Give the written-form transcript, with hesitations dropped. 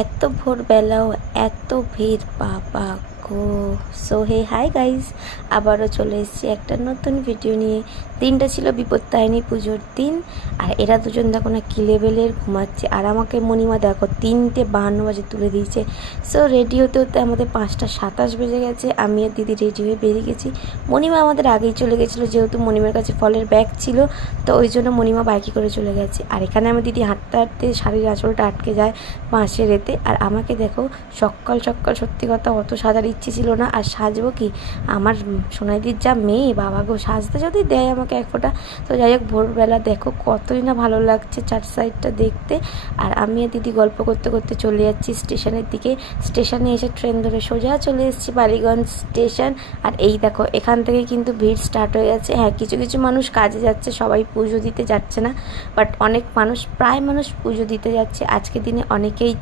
এত ভোরবেলাও এত ভিড়, বাবা গো। সো হে হাই গাইজ, আবারও চলে এসেছি একটা নতুন ভিডিও নিয়ে। দিনটা ছিল বিপত্তারিণী পুজোর দিন, আর এরা দুজন দেখো না কি লেভেলের ঘুমাচ্ছে, আর আমাকে মণিমা দেখো 3:52 বাজে তুলে দিয়েছে। সো রেডি হতে হতে আমাদের 5:27 বেজে গেছে। আমি আর দিদি রেডি হয়ে বেরিয়ে গেছি। মণিমা আমাদের আগেই চলে গেছিলো, যেহেতু মণিমার কাছে ফলের ব্যাগ ছিল, তো ওই জন্য মণিমা বাইকে করে চলে গেছে। আর এখানে আমার দিদি হাঁটতে হাঁটতে শাড়ির আঁচলটা আটকে যায় বাঁশের এতে। আর আমাকে দেখো সকাল সকাল, সত্যি কথা অত সাজার ইচ্ছে ছিল না, আর সাজবো কি, আমার সোনাইদির যা মেয়ে, বাবা গো, সাজতে যদি দেয় আমাকে এক ফোঁটা। তো যাই হোক, ভোরবেলা দেখো কতই না ভালো লাগছে চার সাইডটা দেখতে। আর আমি আর দিদি গল্প করতে করতে চলে যাচ্ছি স্টেশনের দিকে। স্টেশনে এসে ট্রেন ধরে সোজা চলে এসেছি বালিগঞ্জ স্টেশন। আর এই দেখো এখান থেকে কিন্তু ভিড় স্টার্ট হয়ে যাচ্ছে। হ্যাঁ, কিছু কিছু মানুষ কাজে যাচ্ছে, সবাই পুজো দিতে যাচ্ছে না, বাট অনেক মানুষ, প্রায় মানুষ পুজো দিতে যাচ্ছে। আজকে দিনে অনেকেই